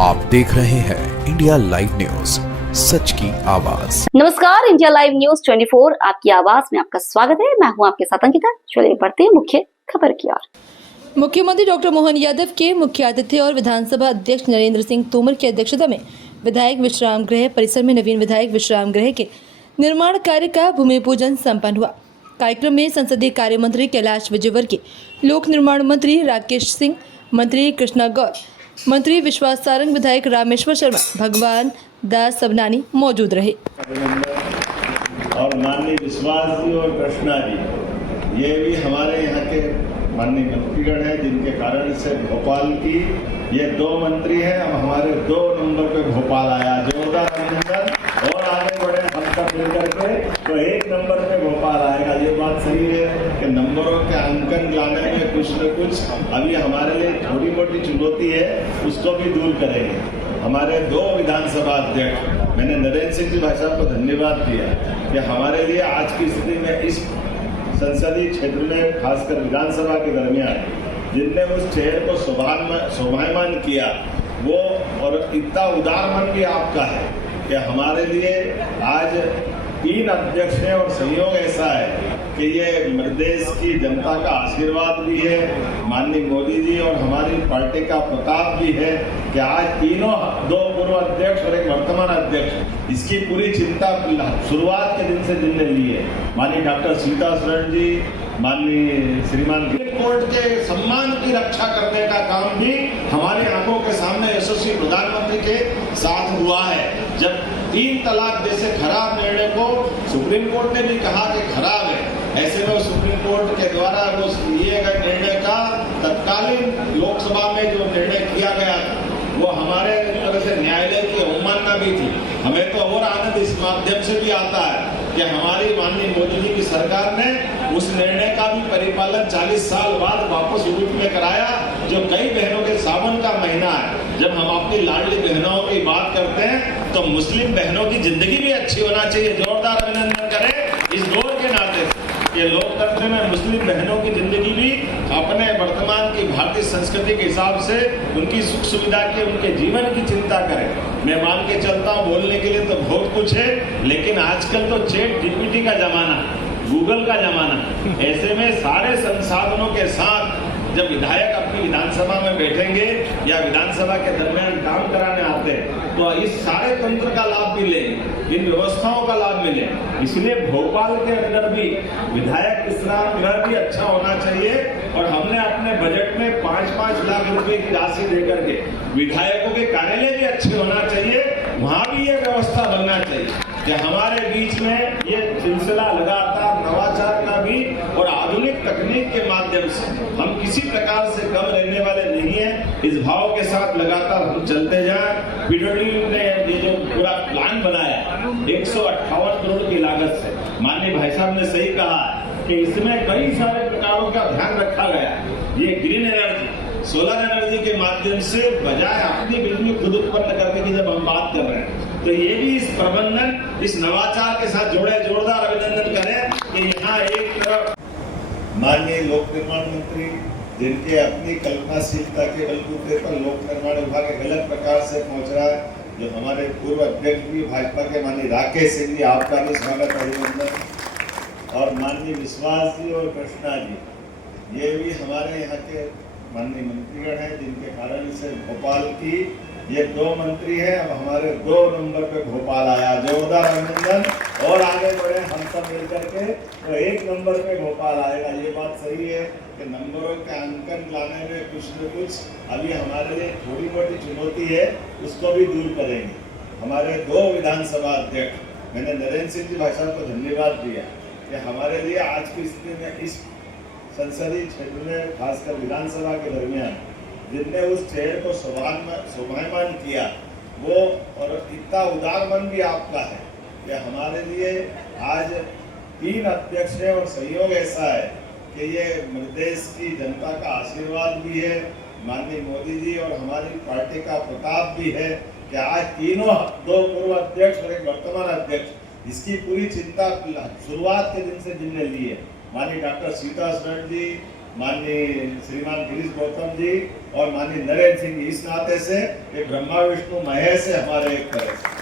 आप देख रहे हैं इंडिया लाइव न्यूज, सच की आवाज। नमस्कार, इंडिया लाइव न्यूज 24 आपकी आवाज में आपका स्वागत है। मैं हूं आपके साथ अंकिता। चलिए बढ़ते हैं मुख्य खबर की ओर। मुख्यमंत्री डॉक्टर मोहन यादव के मुख्य अतिथि और विधानसभा अध्यक्ष नरेंद्र सिंह तोमर की अध्यक्षता में विधायक विश्राम गृह परिसर में नवीन विधायक विश्राम गृह के निर्माण कार्य का भूमि पूजन संपन्न हुआ। कार्यक्रम में संसदीय कार्य मंत्री कैलाश विजयवर्गीय, लोक निर्माण मंत्री राकेश सिंह, मंत्री कृष्णा गौर, मंत्री विश्वास सारंग, विधायक रामेश्वर शर्मा, भगवान दास सबनानी मौजूद रहे। और माननीय विश्वास जी और कृष्णा जी, ये भी हमारे यहाँ के माननीय मंत्रीगण हैं, जिनके कारण से भोपाल की ये 2 मंत्री हैं। अब हमारे 2 नंबर पे भोपाल आया, जोरदार अभिनंदन। और आगे बढ़े हम सब मिलकर के तो 1 नंबर पे भोपाल आएगा। ये बात सही है कि नंबरों के अंकन लाने में कुछ न कुछ अभी हमारे लिए थोड़ी मोटी चुनौती है, उसको भी दूर करेंगे। हमारे 2 विधानसभा अध्यक्ष, मैंने नरेंद्र सिंह जी भाई साहब को धन्यवाद दिया कि हमारे लिए आज की स्थिति में इस संसदीय क्षेत्र में खासकर विधानसभा के दरमियान जिनने उस चेहरे को शोभायमान किया, वो और इतना उदार मन भी आपका है कि हमारे लिए आज 3 अध्यक्ष हैं। और संयोग ऐसा है कि ये प्रदेश की जनता का आशीर्वाद भी है, माननीय मोदी जी और हमारी पार्टी का प्रताप भी है कि आज तीनों 2 पूर्व अध्यक्ष और 1 वर्तमान अध्यक्ष इसकी पूरी चिंता शुरुआत के दिन से जिनने ली है। माननीय डॉक्टर सीता शरण जी, माननीय श्रीमान कोर्ट के सम्मान की रक्षा करने का काम भी हमारी आंखों के सामने यशस्वी प्रधानमंत्री के साथ हुआ है। जब 3 तलाक जैसे खराब निर्णय को सुप्रीम कोर्ट ने भी कहा कि खराब है, ऐसे में सुप्रीम कोर्ट के द्वारा वो लिए गए निर्णय का तत्कालीन लोकसभा में जो निर्णय किया गया वो हमारे तरह से न्यायालय की अवमानना भी थी। हमें तो और आनंद इस माध्यम से भी आता है कि हमारी माननीय मोदी जी की सरकार ने उस निर्णय का भी परिपालन 40 साल बाद वापस रूप में कराया। जो कई बहनों के सावन का महीना है, जब हम अपनी लाडली बहनों की बात करते हैं तो मुस्लिम बहनों की जिंदगी भी अच्छी होना चाहिए। जोरदार अभिनंदन करें इस दौर के नाते ये लोकतंत्र में मुस्लिम बहनों की जिंदगी भी अपने वर्तमान की भारतीय संस्कृति के हिसाब से उनकी सुख सुविधा की, उनके जीवन की चिंता करें। मैं मान के चलता हूँ, बोलने के लिए तो बहुत कुछ है, लेकिन आजकल तो चैट जीपीटी का जमाना, गूगल का जमाना। ऐसे में सारे संसाधनों के साथ जब विधायक अपनी विधानसभा में बैठेंगे या विधानसभा के दरमियान काम कराने आते हैं तो इस सारे तंत्र का लाभ मिले, इन व्यवस्थाओं का लाभ मिले। इसलिए भोपाल के अंदर भी विधायक विश्राम गृह भी अच्छा होना चाहिए। और हमने अपने बजट में 5-5 लाख रुपए की राशि देकर के विधायकों के कार्यालय भी अच्छे होना चाहिए, वहां भी ये व्यवस्था बनना चाहिए कि हमारे बीच में ये सिलसिला लगातार नवाचार का भी और आधुनिक तकनीक के माध्यम से हम किसी प्रकार से कम रहने वाले नहीं है। इस भाव के साथ लगातार हम चलते जाएं। पीडब्ल्यूडी ने ये जो पूरा प्लान बनाया 158 करोड़ की लागत से, माननीय भाई साहब ने सही कहा कि इसमें कई सारे प्रकारों का ध्यान रखा गया। ये ग्रीन एनर्जी, सोलर एनर्जी के माध्यम से बजाय अपनी बिजली खुद उत्पन्न करने की जब हम बात कर रहे हैं तो ये भी इस प्रबंधन, इस नवाचार के साथ जोड़े। जोरदार अभिनंदन करें कि यहाँ एक तरफ माननीय लोक निर्माण मंत्री, जिनके अपनी कल्पनाशीलता के बलबूते पर लोक निर्माण विभाग एक अलग प्रकार से पहुंच रहा है, जो हमारे पूर्व अध्यक्ष भी भाजपा के माननीय राकेश सिंह जी, आपका भी स्वागत अभिनंदन। और माननीय विश्वास जी और कृष्णा जी, ये भी हमारे यहाँ के माननीय मंत्रीगण हैं, जिनके कारण से भोपाल की ये 2 मंत्री हैं। अब हमारे 2 नंबर पे भोपाल आया, जोरदार अभिनंदन। और आगे बढ़े हम सब मिलकर के तो 1 नंबर पे भोपाल आएगा। ये बात सही है कि नंबरों के अंकन लाने में कुछ न कुछ अभी हमारे लिए थोड़ी मोटी चुनौती है, उसको भी दूर करेंगे। हमारे 2 विधानसभा अध्यक्ष, मैंने नरेंद्र सिंह जी भाई साहब को धन्यवाद दिया कि हमारे लिए आज की स्थिति में इस संसदीय क्षेत्र में खासकर विधानसभा के दरमियान जिनने उस चेहरे को शोभायमान किया, वो और इतना उदार मन भी आपका है कि हमारे लिए आज 3 अध्यक्ष हैं। और संयोग ऐसा है कि ये प्रदेश की जनता का आशीर्वाद भी है, माननीय मोदी जी और हमारी पार्टी का प्रताप भी है कि आज तीनों 2 पूर्व अध्यक्ष और 1 वर्तमान अध्यक्ष इसकी पूरी चिंता शुरुआत के दिन से जिनने ली है। माननीय डॉक्टर सीता शरण जी, माननीय श्रीमान गिरीश गौतम जी और माननीय नरेंद्र सिंह जी, इस नाते से ये ब्रह्मा विष्णु महेश है हमारे एक तरह से।